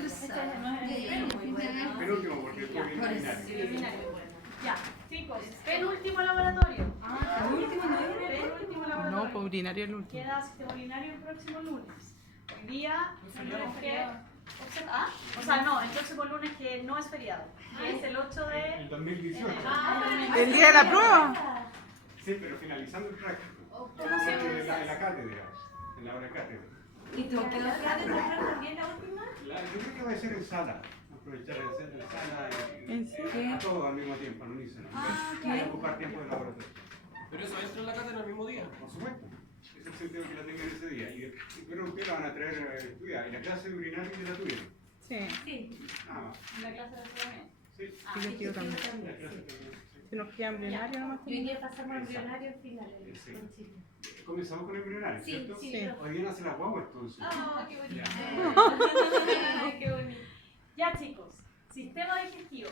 no es el penúltimo, porque después viene el urinario. Ya, chicos, penúltimo laboratorio. Penúltimo laboratorio. No, pues urinario el último. Queda sistema urinario el próximo lunes. Hoy día, el lunes que... o sea, no, el próximo lunes que no es feriado, que es el 8 de... El 2018. ¿El día de la prueba? Sí, pero finalizando el práctico. ¿Cómo se llama? En la cátedra, en la hora de cátedra. ¿Y tú qué la también la última? Yo creo que va a ser en sala. Aprovechar el ser en sala ¿En serio? a todos al mismo tiempo, al unísono. ¿qué? Ocupar tiempo de laboratorio. Pero eso entra en la cátedra el mismo día. Por supuesto. Es el sentido que la tengan ese día. Pero ustedes la van a traer a estudiar. ¿Y la clase de urinario que la tuvieron? Sí. Sí. Nada más. En la clase de astronomía. Sí. Sí, yo también. La clase también. Se nos queda embrionario nomás. Y hoy día pasamos al embrionario final Sí. con Chile. Comenzamos con el embrionario, Sí, ¿cierto? sí. Sí. Hoy día nace la guagua entonces. ¡Ah, qué bonito! Ya. ¡Qué bonito! Ya, chicos, sistema digestivo.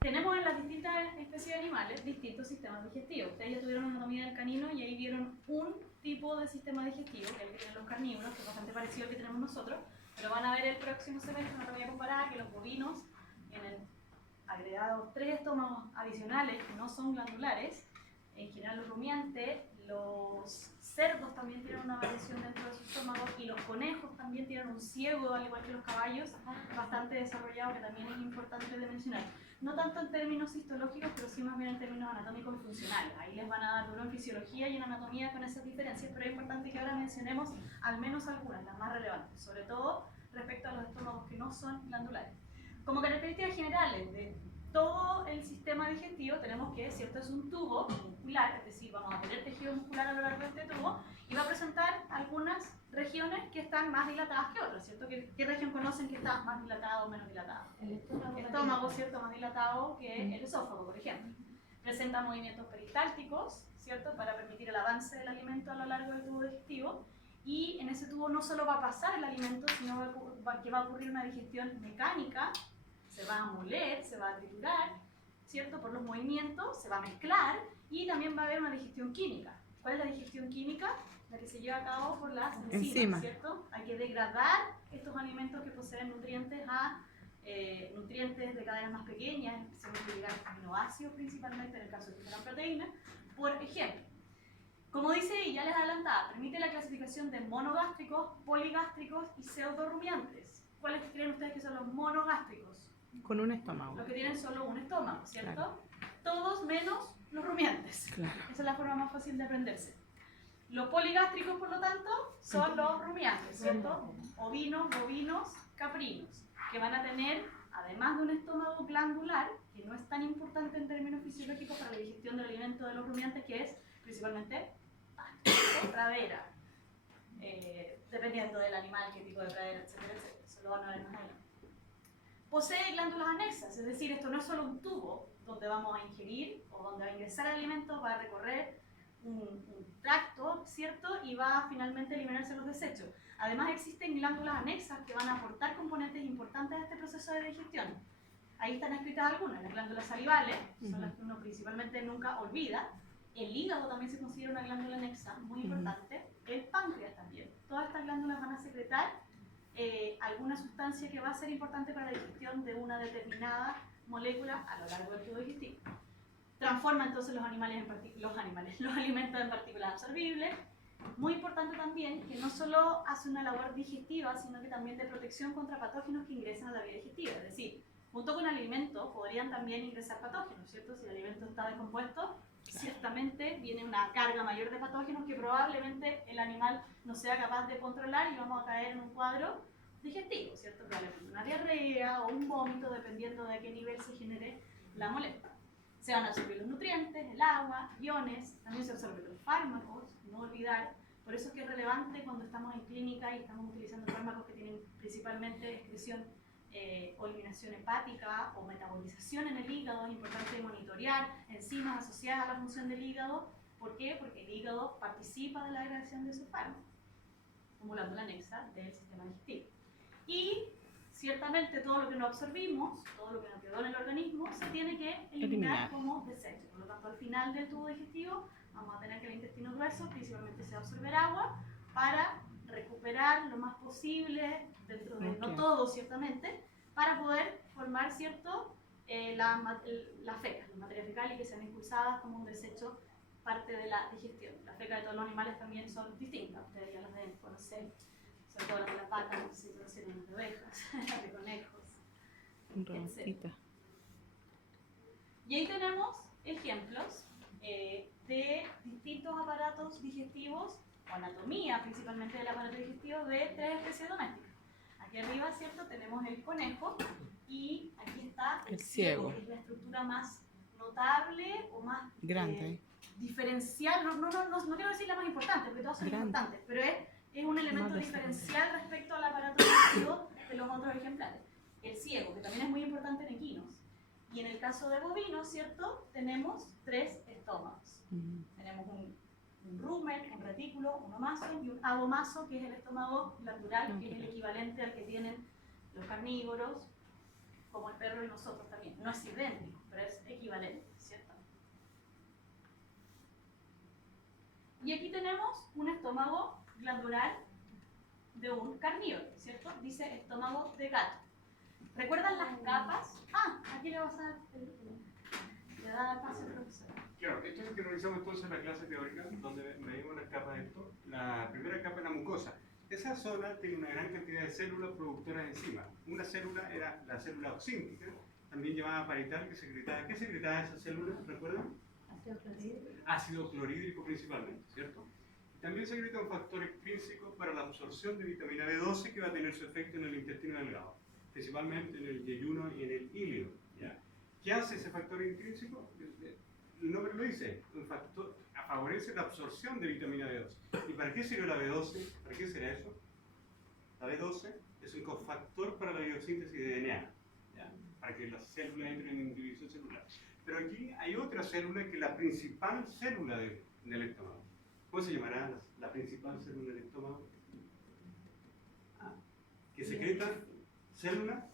Tenemos en las distintas especies de animales distintos sistemas digestivos. Ustedes ya tuvieron anatomía del canino y ahí vieron un tipo de sistema digestivo, que es el que tienen los carnívoros, que es bastante parecido al que tenemos nosotros, pero van a ver el próximo semestre en anatomía comparada que los bovinos tienen agregados 3 estómagos adicionales que no son glandulares. En general los rumiantes, los cerdos también tienen una variación dentro de su estómago y los conejos también tienen un ciego, al igual que los caballos, bastante desarrollado, que también es importante de mencionar. No tanto en términos histológicos, pero sí más bien en términos anatómicos y funcionales. Ahí les van a dar duro en fisiología y en anatomía con esas diferencias, pero es importante que ahora mencionemos al menos algunas, las más relevantes, sobre todo respecto a los estómagos que no son glandulares. Como características generales de todo el sistema digestivo tenemos que, ¿cierto? Es un tubo muscular, es decir, vamos a tener tejido muscular a lo largo de este tubo y va a presentar algunas regiones que están más dilatadas que otras, ¿cierto? ¿Qué región conocen que está más dilatada o menos dilatada? El estómago. El estómago, ¿cierto? Más dilatado que el esófago, por ejemplo. Presenta movimientos peristálticos, ¿cierto? Para permitir el avance del alimento a lo largo del tubo digestivo. Y en ese tubo no solo va a pasar el alimento, sino que va a ocurrir una digestión mecánica, se va a moler, se va a triturar, ¿cierto? Por los movimientos, se va a mezclar y también va a haber una digestión química. ¿Cuál es la digestión química? La que se lleva a cabo por las enzimas, ¿cierto? Hay que degradar estos alimentos que poseen nutrientes a nutrientes de cadenas más pequeñas, especialmente ligados a aminoácidos principalmente, en el caso de la proteína. Por ejemplo, como dice y ya les adelantaba, permite la clasificación de monogástricos, poligástricos y pseudorumiantes. ¿Cuáles creen ustedes que son los monogástricos? Con un estómago. Los que tienen solo un estómago, ¿cierto? Claro. Todos menos los rumiantes. Claro. Esa es la forma más fácil de aprenderse. Los poligástricos, por lo tanto, son los rumiantes, ¿cierto? Ovinos, bovinos, caprinos, que van a tener, además de un estómago glandular, que no es tan importante en términos fisiológicos para la digestión del alimento de los rumiantes, que es principalmente pradera, dependiendo del animal, qué tipo de pradera, etcétera, etcétera. Eso lo van a ver más adelante. Posee glándulas anexas, es decir, esto no es solo un tubo donde vamos a ingerir o donde va a ingresar el alimento, va a recorrer un tracto, ¿cierto? Y va a finalmente eliminarse los desechos. Además existen glándulas anexas que van a aportar componentes importantes a este proceso de digestión. Ahí están escritas algunas, las glándulas salivales, son las que uno principalmente nunca olvida. El hígado también se considera una glándula anexa, muy importante. El páncreas también. Todas estas glándulas van a secretar alguna sustancia que va a ser importante para la digestión de una determinada molécula a lo largo del tubo digestivo. Transforma entonces los alimentos en partículas absorbibles. Muy importante también que no solo hace una labor digestiva, sino que también de protección contra patógenos que ingresan a la vía digestiva. Es decir, junto con el alimento podrían también ingresar patógenos, ¿cierto? Si el alimento está descompuesto, ciertamente viene una carga mayor de patógenos que probablemente el animal no sea capaz de controlar y vamos a caer en un cuadro digestivo, ¿cierto? Probablemente una diarrea o un vómito, dependiendo de qué nivel se genere la molestia. Se van a absorber los nutrientes, el agua, iones, también se absorben los fármacos, no olvidar. Por eso es que es relevante cuando estamos en clínica y estamos utilizando fármacos que tienen principalmente excreción o eliminación hepática o metabolización en el hígado. Es importante monitorear enzimas asociadas a la función del hígado. ¿Por qué? Porque el hígado participa de la degradación de esos fármacos, como glándula anexa del sistema digestivo. Y ciertamente todo lo que no absorbimos, todo lo que nos quedó en el organismo, se tiene que eliminar como desecho. Por lo tanto, al final del tubo digestivo vamos a tener que el intestino grueso principalmente se va a absorber agua para recuperar lo más posible, dentro de no Ok. todo ciertamente, para poder formar, ¿cierto? Las fecas, la materia fecal, y que sean impulsadas como un desecho parte de la digestión. Las fecas de todos los animales también son distintas, ustedes ya las deben conocer, sobre todo las de las vacas, no sé si conocieron las de ovejas, las de conejos. Rosita. Y ahí tenemos ejemplos de distintos aparatos digestivos, o anatomía principalmente del aparato digestivo de 3 especies domésticas. Aquí arriba, ¿cierto? Tenemos el conejo y aquí está el El ciego, ciego. que es la estructura más notable o más Grande. diferencial, no quiero decir la más importante, porque todas son Grande. importantes, pero es un elemento Más diferencial respecto al aparato digestivo de los otros ejemplares. El ciego, que también es muy importante en equinos. Y en el caso de bovinos, ¿cierto? Tenemos 3 estómagos. Ujú. Tenemos un rumen, un retículo, un omaso y un abomaso, que es el estómago glandular, que es el equivalente al que tienen los carnívoros, como el perro y nosotros también. No es idéntico, pero es equivalente, ¿cierto? Y aquí tenemos un estómago glandular de un carnívoro, ¿cierto? Dice estómago de gato. ¿Recuerdan las capas? Ah, aquí le vas a dar le da pase al profesor. Claro, esto es lo que realizamos entonces en la clase teórica, donde medimos las capas de esto. La primera capa es la mucosa. Esa zona tiene una gran cantidad de células productoras de enzimas. Una célula era la célula oxíntica, también llamada parital, que secretaba. ¿Qué secretaba esa célula? ¿Recuerdan? Ácido clorhídrico principalmente, ¿cierto? También secreta un factor extrínseco para la absorción de vitamina B12 que va a tener su efecto en el intestino delgado, principalmente en el yeyuno y en el ilio. ¿Ya? ¿Qué hace ese factor intrínseco? El nombre lo dice, un factor favorece la absorción de vitamina B12. ¿Y para qué sirve la B12? ¿Para qué será eso? La B12 es un cofactor para la biosíntesis de DNA, ¿ya? Para que las células entren en división celular. Pero aquí hay otra célula que es la principal célula del estómago. ¿Cómo se llamará la principal célula del estómago? Que secreta célula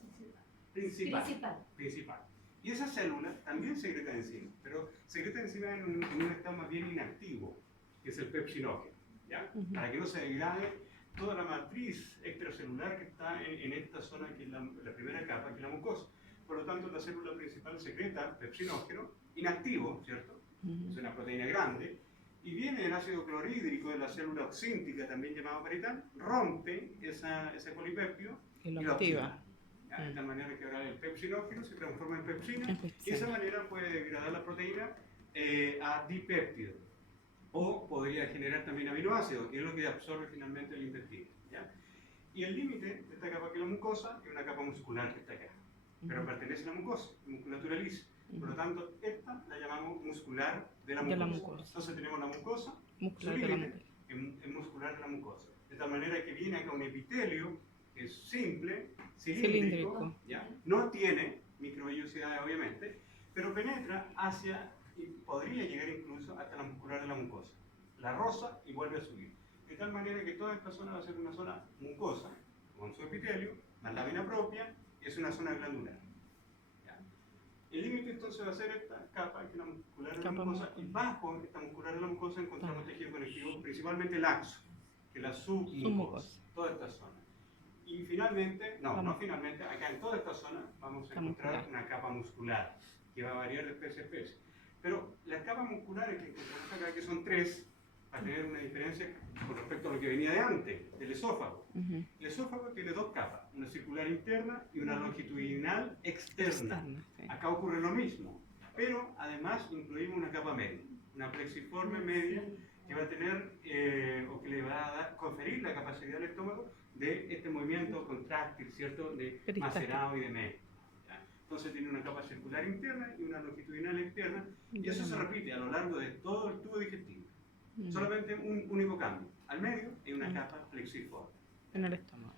principal. Y esa célula también secreta enzimas, pero secreta enzimas en un estado más bien inactivo, que es el pepsinógeno, ¿ya? Ujú. Para que no se degrade toda la matriz extracelular que está en esta zona, que es la primera capa, que es la mucosa. Por lo tanto, la célula principal secreta pepsinógeno inactivo, ¿cierto? Ujú. Es una proteína grande, y viene el ácido clorhídrico de la célula oxíntica, también llamado parital, rompe ese polipéptido Y lo y lo activa. ¿ya? De tal manera que ahora el pepsinógeno se transforma en pepsina, y de Pepsina. esa manera puede degradar la proteína a dipéptido, o podría generar también aminoácidos, que es lo que absorbe finalmente el intestino, ¿ya? Y el límite de esta capa que es la mucosa es una capa muscular que está acá, pero pertenece a la mucosa, musculatura lisa. Por lo tanto, esta la llamamos muscular de la De la mucosa. mucosa. Entonces tenemos la mucosa, Muscular su de la límite mucosa. es muscular de la mucosa. De tal manera que viene acá un epitelio que es simple, Cilíndrico. ¿ya? No tiene microvellosidades obviamente, pero penetra hacia, y podría llegar incluso hasta la muscular de la mucosa. La roza y vuelve a subir. De tal manera que toda esta zona va a ser una zona mucosa, con su epitelio, la lámina propia, y es una zona glandular. ¿Ya? El límite entonces va a ser esta capa, que es la muscular de la Capa mucosa, y muscular. bajo esta muscular de la mucosa encontramos tejido conectivo, principalmente laxo, que es la submucosa, Submucosa. toda esta zona. Y finalmente, no finalmente, acá en toda esta zona vamos a La encontrar muscular. una capa muscular, que va a variar de especie a especie. Pero las capas musculares que encontramos acá, que son 3, va a tener una diferencia con respecto a lo que venía de antes, del esófago. Ujú. El esófago tiene 2 capas, una circular interna y una longitudinal externa. Externa, sí. Acá ocurre lo mismo, pero además incluimos una capa media, una plexiforme media, que va a tener, o que le va a conferir la capacidad al estómago de este movimiento contráctil, ¿cierto? De Peristático. macerado y de medio. ¿Ya? Entonces tiene una capa circular interna y una longitudinal externa, y eso se repite a lo largo de todo el tubo digestivo. Ujú. Solamente un único cambio. Al medio hay una capa plexiforme. En el estómago.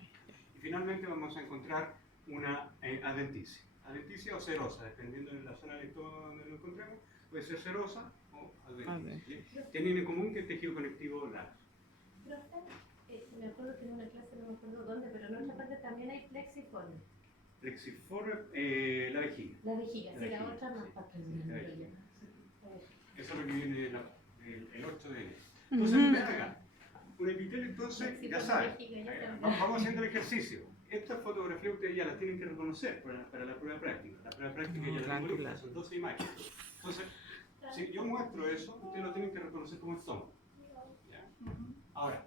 Y finalmente vamos a encontrar una adventicia. Adventicia o serosa, dependiendo de la zona del estómago donde lo encontremos, puede ser serosa o adventicia. ¿Sí? Tienen en común que el tejido conectivo largo. Me acuerdo que en una clase, no me acuerdo dónde, pero en otra parte también hay plexiforme. Plexiforme, la vejiga. La vejiga, La sí, la vejiga, otra más sí, para que la vejiga. no. Eso es lo que viene el 8 de enero. Entonces, vean acá. Un epitelio, entonces, Sí, ya pues, saben, lógica, ya saben. vamos haciendo el ejercicio. Esta fotografía ustedes ya la tienen que reconocer para la prueba práctica. La prueba práctica ya la tengo Tranquila. lista, son 12 imágenes. Entonces, si yo muestro eso, ustedes lo tienen que reconocer como estómago. ¿Ya? Ahora,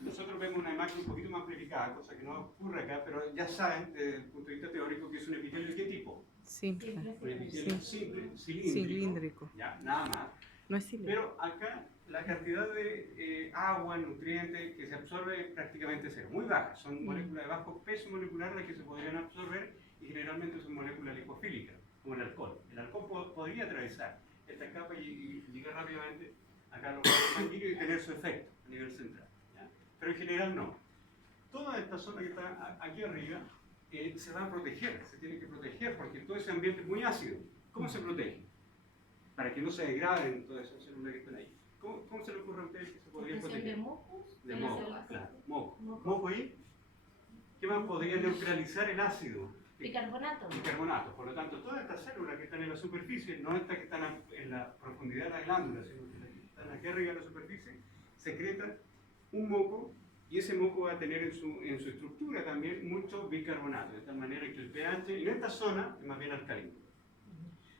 Nosotros vemos una imagen un poquito más amplificada, cosa que no ocurre acá, pero ya saben desde el punto de vista teórico que es un epitelio de qué tipo. Simple. Un epitelio Sí. simple, cilíndrico, Cilíndrico. ya, nada más. No es cilíndrico. Pero acá la cantidad de agua, nutrientes que se absorbe es prácticamente cero, muy baja. Son moléculas de bajo peso molecular las que se podrían absorber y generalmente son moléculas lipofílicas, como el alcohol. El alcohol podría atravesar esta capa y llegar rápidamente acá a los vasos sanguíneos y tener su efecto a nivel central. ¿Ya? Pero en general no. Toda esta zona que está aquí arriba se va a proteger, se tiene que proteger porque todo ese ambiente es muy ácido. ¿Cómo se protege? Para que no se degraden todas esas células que están ahí. ¿Cómo se le ocurre a ustedes que se podría Expresión de proteger? mocos. De la moco, célula. claro, moco. Moco. Moco y ¿qué más podría neutralizar el ácido? Bicarbonato. Bicarbonato. Por lo tanto, todas estas células que están en la superficie, no estas que están en la profundidad de la glándula, sino que las que están aquí arriba de la superficie, secretan un moco y ese moco va a tener en su estructura también mucho bicarbonato, de tal manera que el pH en esta zona es más bien alcalino.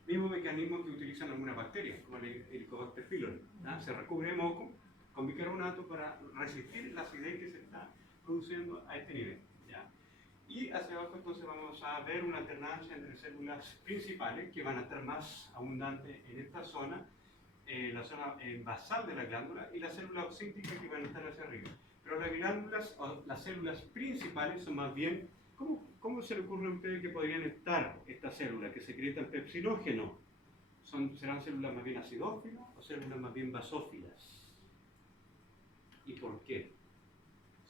Mismo mecanismo que utilizan algunas bacterias, como el Helicobacter pylori. Se recubre de moco con bicarbonato para resistir la acidez que se está produciendo a este nivel. ¿Ya? Y hacia abajo entonces vamos a ver una alternancia entre células principales que van a estar más abundantes en esta zona, la zona basal de la glándula, y las células oxínticas que van a estar hacia arriba. Pero las glándulas o las células principales son más bien, ¿cómo se le ocurre a ustedes que podrían estar estas células que secretan pepsinógeno? ¿Serán células más bien acidófilas o células más bien basófilas? ¿Y por qué?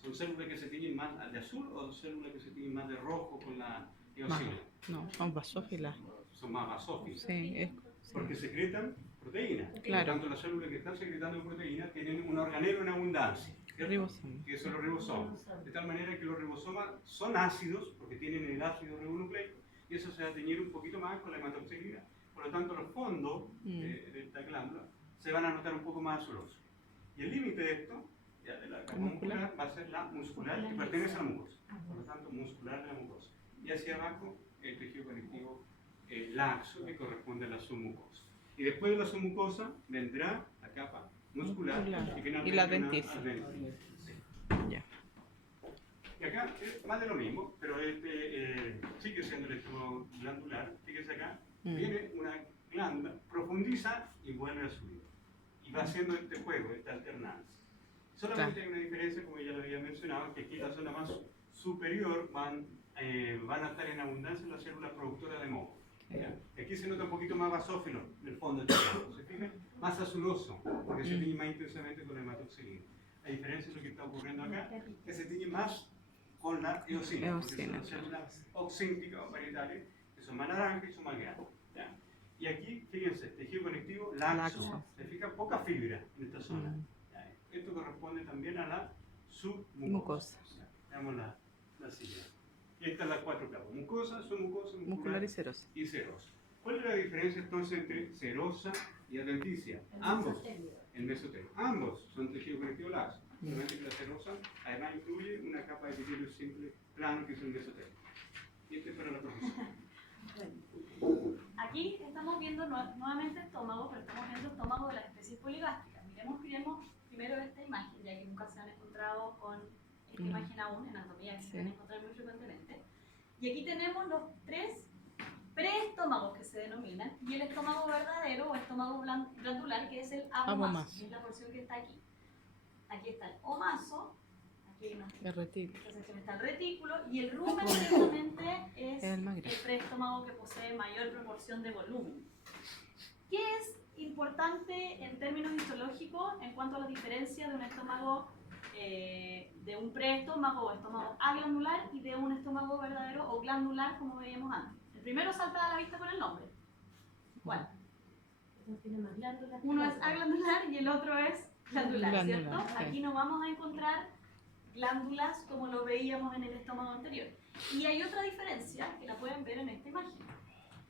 ¿Son células que se tiñen más de azul o células que se tiñen más de rojo con la eosina? No, son basófilas. Son más basófilas. Sí, es. Porque secretan proteínas. Claro. Por lo tanto, las células que están secretando proteínas tienen un organelo en abundancia, ¿cierto? Ribosomas. Que son los ribosomas. De tal manera que los ribosomas son ácidos, porque tienen el ácido ribonucleico, y eso se va a teñir un poquito más con la hematoxilina. Por lo tanto, los fondos de esta glándula se van a notar un poco más azulosos. Y el límite de esto, ya de la capa muscular, va a ser la muscular que pertenece a la mucosa. Por lo tanto, muscular de la mucosa. Y hacia abajo, el tejido conectivo laxo, que corresponde a la submucosa. Y después de la submucosa vendrá la capa muscular y finalmente Y la una adventicia. adventicia. Sí. Ya. Y acá es más de lo mismo, pero sigue siendo el estómago glandular. Fíjense acá, viene una glándula, profundiza y vuelve a subir. Y va haciendo este juego, esta alternancia. Solamente hay una diferencia, como ya lo había mencionado, que aquí en la zona más superior van a estar en abundancia las células productoras de moco. ¿Ya? Aquí se nota un poquito más basófilo en el fondo del estómago, ¿se fijan? Más azuloso, porque se tiñe más intensamente con la hematoxilina. A diferencia de lo que está ocurriendo acá, que se tiñe más con la eosina, porque son Eosina, células oxínticas o parietales, que son más naranjas y son más grandes. ¿Ya? Y aquí, fíjense, tejido conectivo laxo. Laxo. Se fija poca fibra en esta zona. ¿Ya? Esto corresponde también a la submucosa. Mucosa. Veamos la siguiente. Y ahí están las cuatro capas: mucosa, submucosa, Muscular y serosa. y serosa. ¿Cuál es la diferencia entonces entre serosa y adventicia? Ambos, el mesotelio. Ambos son tejido conectivo laxo. Solamente que la serosa además incluye una capa de epitelio simple plano que es el mesotelio. Y este es para la profesión. aquí estamos viendo nuevamente estómago, pero estamos viendo estómago de las especies poligástricas. Miremos primero esta imagen, ya que nunca se han encontrado con esta imagen aún, en anatomía que se van a encontrar muy frecuentemente. Y aquí tenemos los tres preestómagos que se denominan, y el estómago verdadero o estómago glandular, que es el abomaso, Abomaso. que es la porción que está aquí. Aquí está el omaso, aquí hay El retículo. esta sección está el retículo, y el rumen directamente es El más el grande. preestómago que posee mayor proporción de volumen. ¿Qué es importante en términos histológicos en cuanto a las diferencias de un estómago, de un preestómago o estómago aglandular y de un estómago verdadero o glandular, como veíamos antes? El primero salta a la vista con el nombre. ¿Cuál? Tiene más glándulas. Uno es aglandular y el otro es glandular, ¿cierto? Glandular, sí. Aquí no vamos a encontrar glándulas como lo veíamos en el estómago anterior. Y hay otra diferencia que la pueden ver en esta imagen.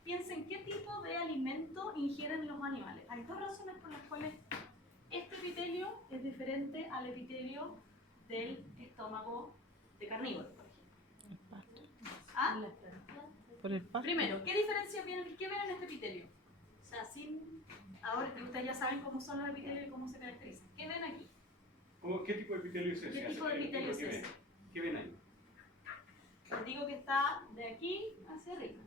Piensen qué tipo de alimento ingieren los animales. Hay dos razones por las cuales este epitelio es diferente al epitelio del estómago de carnívoros, por ejemplo. El pasto. ¿Ah? Por el pasto. Primero, ¿qué diferencias vienen? ¿Qué ven en este epitelio? O sea, ahora que ustedes ya saben cómo son los epitelios y cómo se caracterizan. ¿Qué ven aquí? ¿Qué tipo de epitelio es ese? ¿Qué tipo de epitelio es ¿Qué ese? ven? ¿Qué ven ahí? Les digo que está de aquí hacia arriba.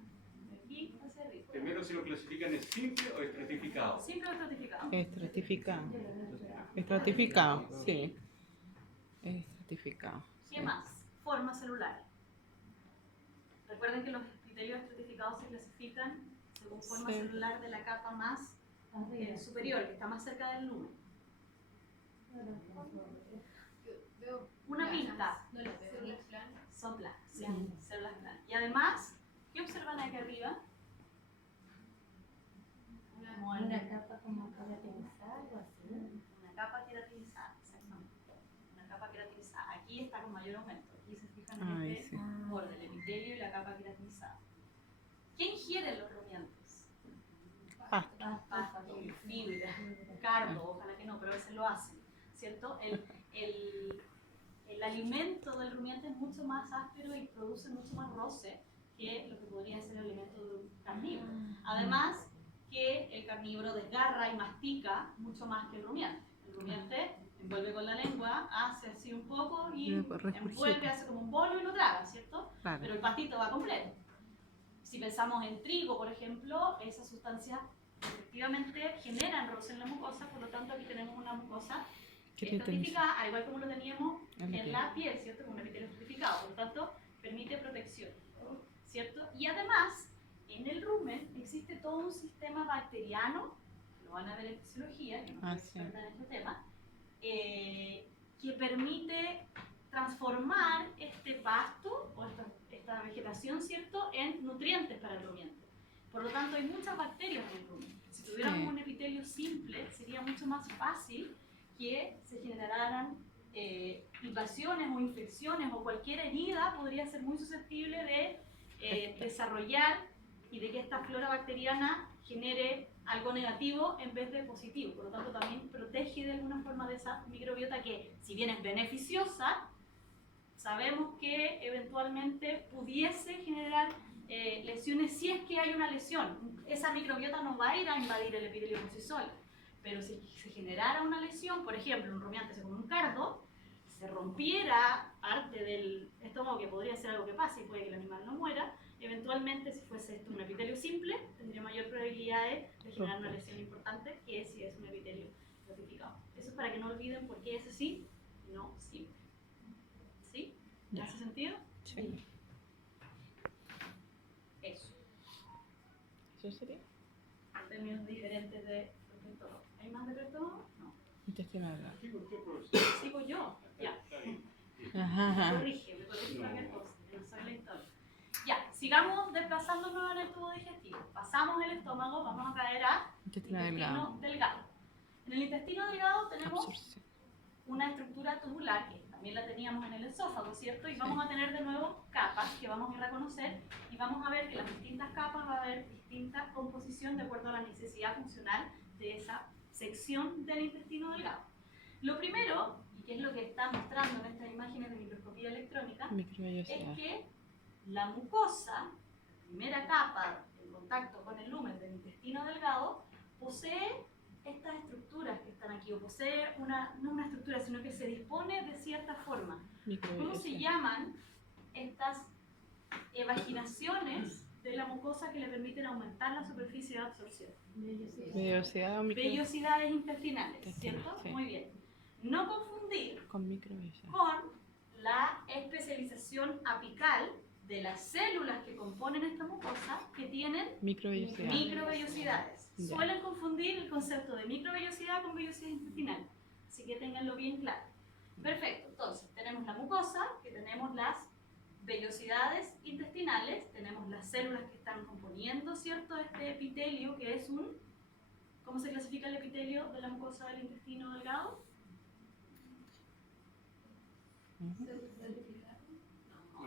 De aquí hacia arriba. Primero, si lo clasifican, ¿es simple o estratificado? Simple o estratificado. Estratificado. Estratificado, sí. Estratificado. ¿Qué más? Forma celular. Recuerden que los epitelios estratificados se clasifican según forma Sí. celular de la capa más superior, que está más cerca del lumen. Una pista. No las veo. Son planas, sí, células planas. Y además, ¿qué observan aquí arriba? Una capa como queratinizada, algo así. Una capa queratinizada, exactamente. Una capa queratinizada. Aquí está con mayor aumento. Aquí se fijan en Ay, este sí. borde, el epitelio y la capa queratinizada. ¿Qué ingieren los rumiantes? Pasto. Pasto, fibra, cardo, ojalá que no, pero a veces lo hacen, ¿cierto? El alimento del rumiante es mucho más áspero y produce mucho más roce que lo que podría ser el alimento de un carnívoro. Además que el carnívoro desgarra y mastica mucho más que el rumiante. El rumiante envuelve con la lengua, hace así un poco y envuelve, hace como un bolo y lo traga, ¿cierto? Claro. Pero el pastito va completo. Si pensamos en trigo, por ejemplo, esas sustancias efectivamente generan roce en la mucosa, por lo tanto aquí tenemos una mucosa estratificada, al igual como lo teníamos en la piel, ¿cierto? Con un epitelio estratificado, por lo tanto permite protección, ¿cierto? Y además, en el rumen existe todo un sistema bacteriano, lo van a ver en fisiología, que no soy experta en este tema, que permite transformar este pasto o esta vegetación, ¿cierto?, en nutrientes para el rumiante. Por lo tanto, hay muchas bacterias en el rumen. Si tuviéramos un epitelio simple, sería mucho más fácil que se generaran invasiones o infecciones, o cualquier herida podría ser muy susceptible de desarrollar y de que esta flora bacteriana genere algo negativo en vez de positivo. Por lo tanto, también protege de alguna forma de esa microbiota que, si bien es beneficiosa, sabemos que eventualmente pudiese generar lesiones si es que hay una lesión. Esa microbiota no va a ir a invadir el epitelio por sí sola, pero si se generara una lesión, por ejemplo, un rumiante se come un cardo, se rompiera parte del estómago, que podría ser algo que pase y puede que el animal no muera, eventualmente, si fuese esto un epitelio simple, tendría mayor probabilidad de generar una lesión importante que si es un epitelio estratificado. Eso es para que no olviden por qué es así y no simple. ¿Sí? ¿Ya hace sentido? Sí. Eso. ¿Eso sería? En términos diferentes de estómago. ¿Hay más de estómago? No. Intestino delgado. Sigo yo. Ya. Ajá. Me corrige cualquier cosa. Yo no soy la historia. Ya, sigamos desplazándonos en el tubo digestivo. Pasamos el estómago, vamos a caer a Intestino intestino delgado. delgado. En el intestino delgado tenemos Absorción. una estructura tubular, que también la teníamos en el esófago, ¿cierto? Y vamos a tener de nuevo capas que vamos a ir a reconocer, y vamos a ver que en las distintas capas va a haber distinta composición de acuerdo a la necesidad funcional de esa sección del intestino delgado. Lo primero, y que es lo que está mostrando en estas imágenes de microscopía electrónica, es Microvellosidad. que la mucosa, la primera capa en contacto con el lumen del intestino delgado, posee estas estructuras que están aquí, o posee no una estructura, sino que se dispone de cierta forma. ¿Cómo se llaman estas evaginaciones de la mucosa que le permiten aumentar la superficie de absorción? Vellosidad o Vellosidades intestinales, ¿cierto? Sí. Muy bien. No confundir con microvellosidad. con la especialización apical de las células que componen esta mucosa, que tienen Microvellosidad. microvellosidades. Ya. Suelen confundir el concepto de microvellosidad con vellosidad intestinal, así que ténganlo bien claro. Perfecto, entonces tenemos la mucosa, que tenemos las vellosidades intestinales, tenemos las células que están componiendo, ¿cierto?, este epitelio, que es un... ¿Cómo se clasifica el epitelio de la mucosa del intestino delgado?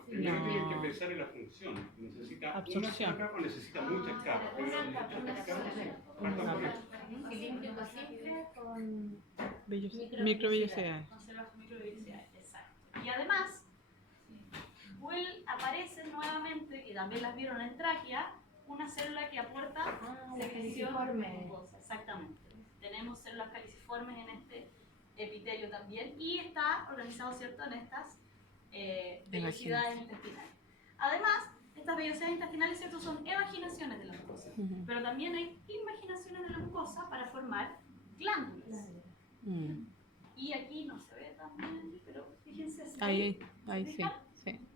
Primero tienen que pensar en la función. ¿Necesita Absorción. una capa o necesita muchas capas? Una capa, Muchas capas, sí. Partan por eso. cilíndrico simple con Microvellosidad. Con células con microvellosidades, exacto. Y además, aparece nuevamente, que también las vieron en tráquea, una célula que aporta la secreción caliciforme. mucosa. Exactamente. Tenemos células caliciformes en este epitelio también y está organizado, ¿cierto?, en estas vellosidades intestinales. Además, estas vellosidades intestinales, ¿cierto?, son evaginaciones de la mucosa, pero también hay invaginaciones de la mucosa para formar glándulas. Y aquí no se ve tan bien, pero fíjense. Ahí ¿Se sí, fijan? sí.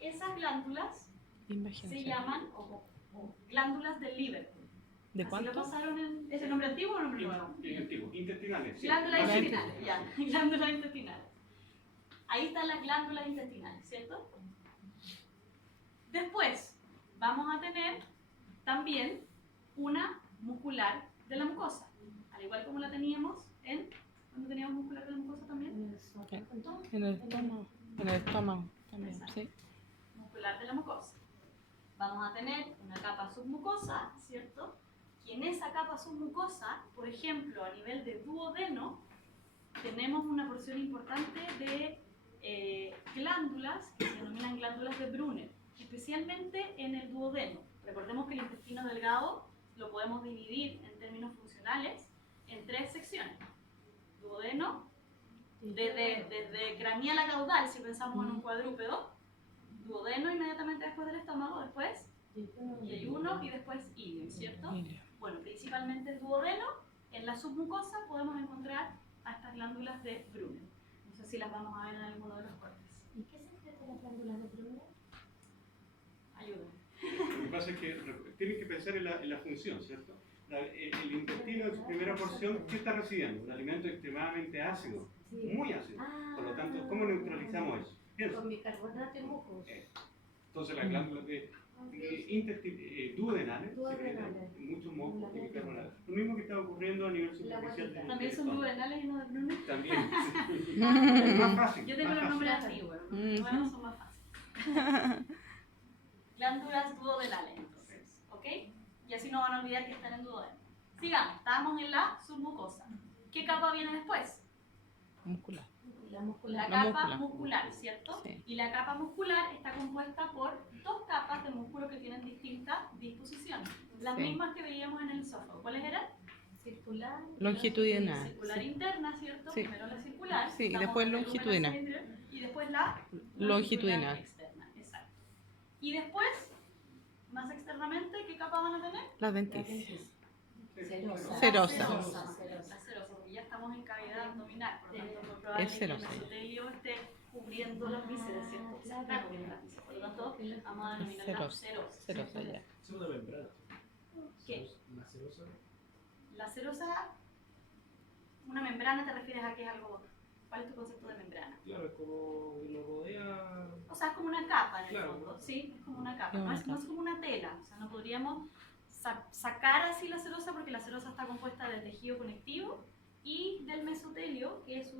Esas glándulas se Imagínate. llaman o glándulas del Liverpool. ¿De ¿Así cuánto? lo pasaron en ese nombre antiguo o nombre nuevo? Intestinales. Sí. Glándulas Más intestinales, ya. Glándulas intestinales. Ahí están las glándulas intestinales, ¿cierto? Después vamos a tener también una muscular de la mucosa, al igual como la teníamos ¿cuándo teníamos muscular de la mucosa también? En el estómago. En el estómago también, sí. Muscular de la mucosa. Vamos a tener una capa submucosa, ¿cierto? Y en esa capa submucosa, por ejemplo, a nivel de duodeno, tenemos una porción importante de glándulas que se denominan glándulas de Brunner, especialmente en el duodeno. Recordemos que el intestino delgado lo podemos dividir en términos funcionales en 3 secciones. Duodeno, desde craneal a caudal, si pensamos en un cuadrúpedo, duodeno inmediatamente después del estómago, después yeyuno y después ilio, ¿cierto? Bueno, principalmente el duodeno, en la submucosa podemos encontrar a estas glándulas de Brunner. No sé si las vamos a ver en alguno de los cortes. ¿Y qué se trata de las glándulas de Brunner? Ayúdenme. Lo que pasa es que tienen que pensar en la función, ¿cierto? El intestino en su primera porción, ¿qué está recibiendo? Un alimento extremadamente ácido, muy ácido. Por lo tanto, ¿cómo neutralizamos eso? Piensa. Con bicarbonato y mucos. Entonces las glándulas duodenales, Duodenales. muchos mocos y bicarbonato. Lo mismo que está ocurriendo a nivel superficial. También son duodenales y no de Brunner. También, sí. Es más fácil. Yo tengo más los fácil. nombres antiguos, los nuevos son más fáciles. Glándulas duodenales, entonces, ¿ok? Y así no van a olvidar que están en duodeno. Sigamos, estamos en la submucosa. ¿Qué capa viene después? Muscular. La muscular. La La capa muscular. muscular, ¿cierto? Sí. Y la capa muscular está compuesta por 2 capas de músculo que tienen distintas disposiciones. Las Sí. mismas que veíamos en el esófago. ¿Cuáles eran? Circular. Longitudinal. Circular Sí. interna, ¿cierto? Sí. Primero la circular. Sí, y estamos después en el longitudinal. lumen ascendente, y después la Longitudinal. externa. Exacto. Y después, más externamente, ¿qué capa van a tener? Las dentíceas. Serosa. Serosa. La serosa, porque ya estamos en cavidad abdominal, por lo tanto, es probable Es que el serosa. mesotelio esté cubriendo las vísceras, ¿cierto? Se está cubriendo las vísceras, por lo tanto, vamos a denominarla Serosa. serosa. Serosa ya. Es una membrana. ¿Qué? La cerosa. La serosa, una membrana, ¿te refieres a que es algo? ¿Cuál es tu concepto de membrana? Claro, es como que lo rodea. O sea, es como una capa en el Claro. fondo, ¿sí? Es como una capa, Es no una es como una tela, o sea, no podríamos sacar así la serosa porque la serosa está compuesta del tejido conectivo y del mesotelio, que es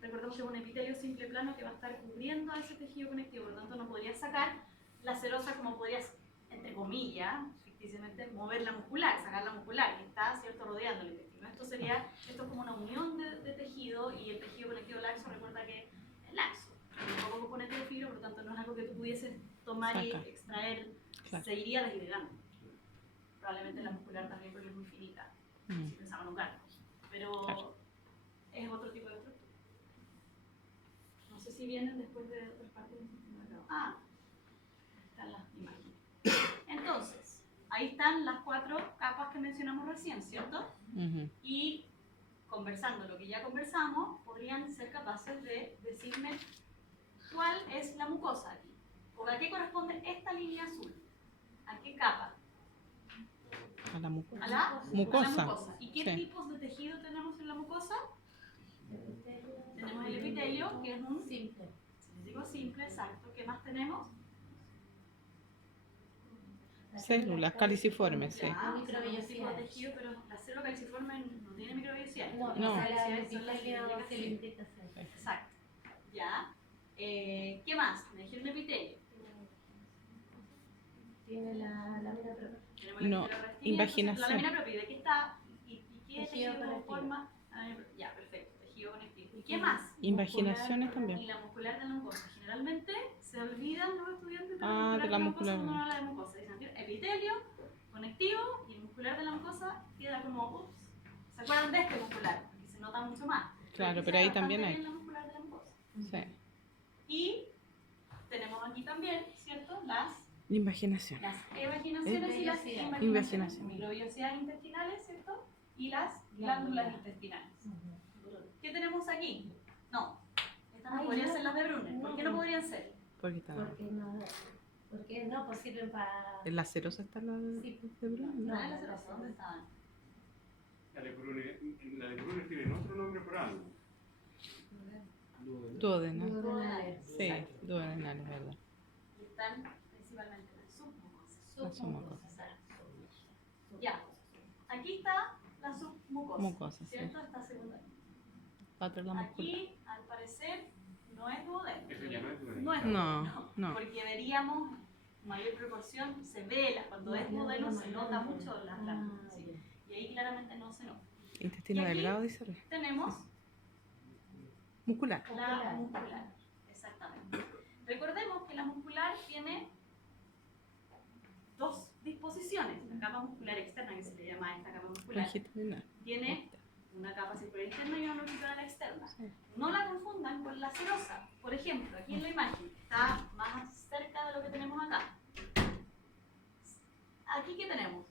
recordemos que es un epitelio simple plano que va a estar cubriendo a ese tejido conectivo, por lo tanto no podrías sacar la serosa como podrías, entre comillas, ficticiamente, mover la muscular, sacar la muscular, que está, ¿cierto?, rodeando el intestino. Esto es como una unión de tejido y el tejido conectivo laxo, recuerda que es laxo, tampoco componente de fibra, por lo tanto no es algo que tú pudieses tomar y Sacar. extraer, Claro. se iría desligando. Probablemente la muscular también porque es muy finita, si pensamos en un gato, pero Claro. es otro tipo de estructura. No sé si vienen después de otras partes del sistema nervioso. Ah, están las imágenes. Entonces, ahí están las 4 capas que mencionamos recién, ¿cierto? Ujú. Y conversando lo que ya conversamos, podrían ser capaces de decirme cuál es la mucosa aquí. ¿O a qué corresponde esta línea azul? ¿A qué capa? A la mucosa. A la Mucosa. mucosa. ¿Y qué Sí. tipos de tejido tenemos en la mucosa? Tenemos el epitelio, que es un Simple. digo simple, exacto. ¿Qué más tenemos? Células caliciformes, sí. Ya, o sea, un tipo de Microvellosidades. tejido, pero la célula caliciforme no tiene microvellosidades. No, No. o sea, la Vellosidades son las epitelio cilíndricas cilíndrica. Exacto. ¿Ya? ¿Qué más? Me dijeron epitelio. Tiene la lámina propia. Tenemos No, el epitelio rastrillo, invaginación. entonces, la lámina propia, ¿de qué está? ¿Y qué Tejido tejido conectivo. forma? Ya, perfecto, tejido conectivo. ¿Qué más? Invaginaciones Y también. la muscular de la mucosa. Generalmente se olvidan los estudiantes de Ah, de la la mucosa muscular. cuando uno habla de mucosa. Dicen epitelio, conectivo y el muscular de la mucosa queda como, ups, ¿se acuerdan de este muscular? Porque se nota mucho más. Claro, Aquí pero se ahí ve también bastante hay. bien la muscular de la mucosa. Sí. Y tenemos aquí también, ¿cierto? Las Invaginaciones. evaginaciones y las Vellosidades. invaginaciones. Invaginaciones. Microvellosidades intestinales, ¿cierto? Y las glándulas intestinales. ¿Qué tenemos aquí? No, estas no Ay, podrían no. ser las de Brunner. ¿Por qué no No. podrían ser? Porque está. Porque no, pues sirven para... En la cerosa está la Sí. de Bruno. No, No, en la no, cerosa, ¿dónde estaban? La de Brunner tiene otro nombre por algo. Duodenal. Duodenales. Sí, duodenales, ¿verdad? Y están principalmente en el submucosa. La submucosa. Ya, aquí está la submucosa. Mucosa, sí. ¿Cierto? Esta segunda. La otra es la muscular. Aquí, al parecer, no es duodeno. Eso ya no es duodeno. No es No, duodeno, no. porque veríamos mayor proporción, se ve, cuando es duodeno se nota mucho las glándulas. ¿sí? Y ahí claramente no se nota. Intestino Y aquí- delgado, dice. Tenemos Muscular. la muscular, exactamente. Recordemos que la muscular tiene dos disposiciones. La capa muscular externa, que se le llama a esta capa muscular, Longitudinal. tiene una capa circular interna y una longitudinal externa. Sí. No la confundan con la serosa. Por ejemplo, aquí en la imagen está más cerca de lo que tenemos acá. Aquí, ¿qué tenemos?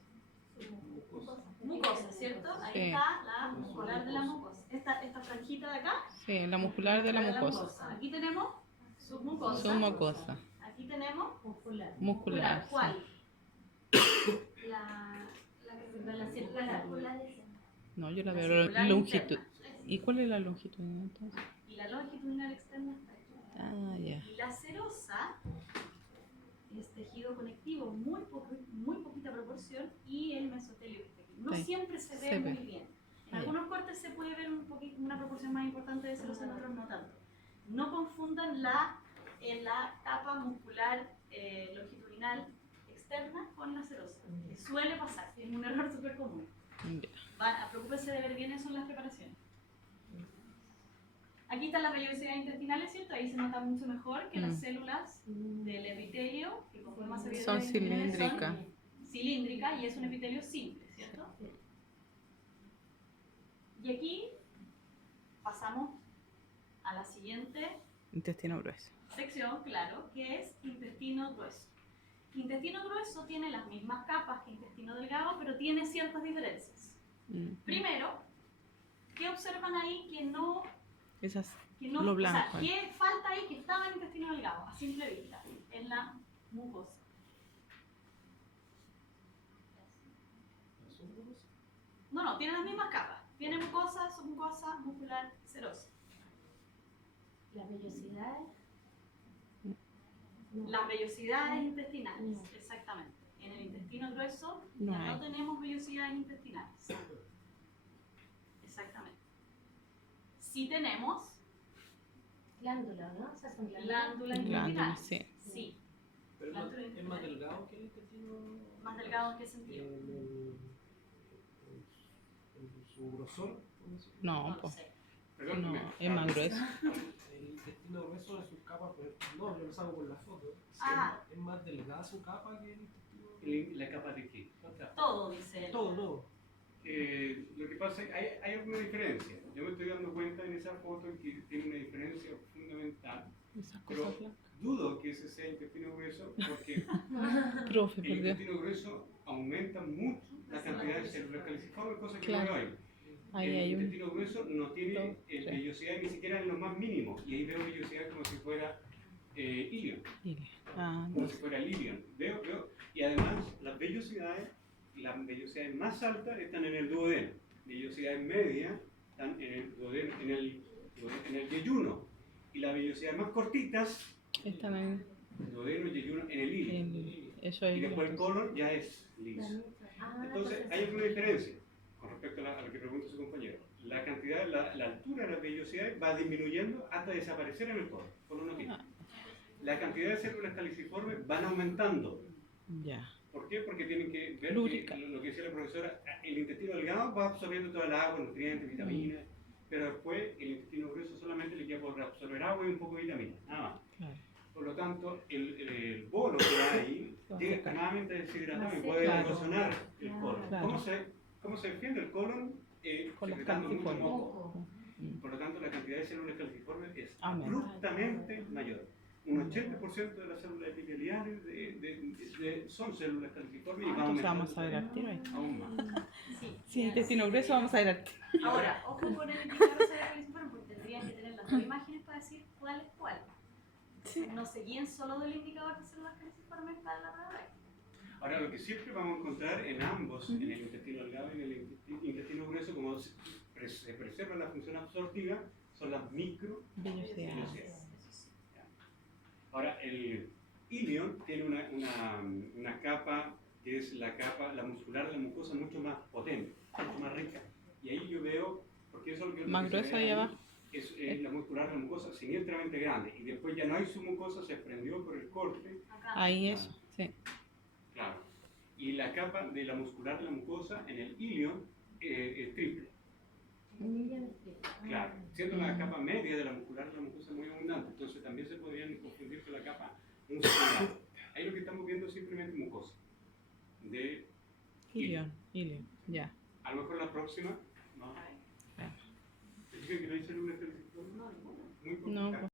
Mucosa, ¿cierto? Ahí Sí. está la muscular de la mucosa. Esta franjita de acá. Sí, la muscular de la mucosa. Aquí tenemos submucosa. Submucosa. Aquí tenemos Muscular. Muscular. ¿Cuál? sí. La que se La circular. No, yo la La veo circular longitud. interna. ¿Y cuál es la longitud entonces? Y la longitudinal externa está aquí. Ah, ya. Y la serosa es tejido conectivo, muy poquita proporción, y el mesotelio que está aquí. No Sí, siempre se ve se muy ve. bien. En Ya. algunos cortes se puede ver una proporción más importante de serosa, en otros no tanto. No confundan la capa muscular longitudinal externa con la serosa, que suele pasar, es un error súper común. Ya. Preocúpense de ver bien eso en las preparaciones. Aquí están las vellosidades intestinales, ¿cierto? Ahí se nota mucho mejor que las células del epitelio, que conforman Son vellosidades intestinales, cilíndricas. son cilíndricas y es un epitelio simple, ¿cierto? Y aquí pasamos a la siguiente Intestino grueso. sección, claro, que es intestino grueso. Intestino grueso tiene las mismas capas que intestino delgado, pero tiene ciertas diferencias. Mm. Primero, ¿qué observan ahí que no, Esas, lo lo blanco. o sea, qué falta ahí que estaba en el intestino delgado, a simple vista, en la mucosa? No, tiene las mismas capas. Tiene mucosa, submucosa, muscular, serosa. La vellosidad. Las vellosidades intestinales, No. exactamente. En el intestino grueso No ya no hay. tenemos vellosidades intestinales. Exactamente. Sí tenemos Glándula, ¿no? Esas son glándulas. glándulas Glándulas, intestinales. sí. Sí. Pero es Glándula más intestinal. delgado que el intestino. ¿Más delgado en qué sentido? En su grosor. ¿cómo decirlo? No, No lo pues. sé. Perdón, No, me- es más grueso. El intestino grueso de sus capas, pero no, yo lo saco con la foto. Sí, Ah. es más delgada su capa que el intestino. ¿La capa de qué? ¿Cuántas? Todo, dice él. Todo. Lo que pasa es que hay alguna diferencia. Yo me estoy dando cuenta en esa foto que tiene una diferencia fundamental. Esas Pero cosas blancas. dudo que ese sea intestino grueso porque Profe, el perdió. intestino grueso aumenta mucho la cantidad de células calciformes, cosa que Claro. no veo ahí. Ahí El hay un. intestino grueso no tiene Dos, tres. vellosidad ni siquiera en lo más mínimo. Y ahí veo vellosidad como si fuera ilion, Ah, como si fuera ilion. Veo. Y además, las vellosidades más altas están en el duodeno. Vellosidades medias están en el duodeno, en el yeyuno. Y las vellosidades más cortitas, están en. duodeno y yeyuno, en el ilion. Eso Y ahí. después el colon ya es liso. Entonces, hay alguna diferencia con respecto a lo que pregunta su compañero. La cantidad, la altura de las vellosidades va disminuyendo hasta desaparecer en el colon. Ah. La cantidad de células caliciformes van aumentando. Ya. ¿Por qué? Porque tienen que ver Lúbrica. que, lo que decía la profesora, el intestino delgado va absorbiendo toda el agua, nutrientes, vitaminas, pero después el intestino grueso solamente le queda por reabsorber agua y un poco de vitamina, nada más. Claro. Por lo tanto, el bolo que hay ahí llega extremadamente deshidratado y puede Claro. erosionar el colon. Claro. ¿Cómo se defiende el colon? Con los Secretando mucho calciformes. moco. Por lo tanto, la cantidad de células calciformes es Amén. abruptamente mayor. Un 80% de las células epiteliales son células calciformes y van Entonces aumentando vamos a ver al tiro ahí. aún más. Sí. Si es intestino grueso, vamos a ver al tiro. Ahora, ojo con el indicador de cerebro calciforme porque tendrían que tener las dos imágenes para decir cuál es cuál. Sí. No se guíen solo del indicador de células calciformes para la prueba. Ahora, lo que siempre vamos a encontrar en ambos, en el intestino delgado y en el intestino grueso, como se preserva la función absortiva, son las Vellosidades. microvellosidades. Ahora, el ilion tiene una capa que es la muscular de la mucosa mucho más potente, mucho más rica. Y ahí yo veo, porque eso es lo que... Más lo que se grueso ve ahí abajo. Es la muscular de la mucosa siniestramente grande. Y después ya no hay su mucosa, se prendió por el corte. Acá. Ahí eso, sí. Claro. Y la capa de la muscular de la mucosa en el ilion es triple. Claro. Siendo la capa media de la muscular de la mucosa muy abundante. Entonces también se podrían confundir con la capa muscular. Ahí lo que estamos viendo es simplemente mucosa. De Ilion, ya. a lo mejor la próxima. No. A ver. ¿Es que queréis células calciformes? No, ninguna. Muy No, poquitas.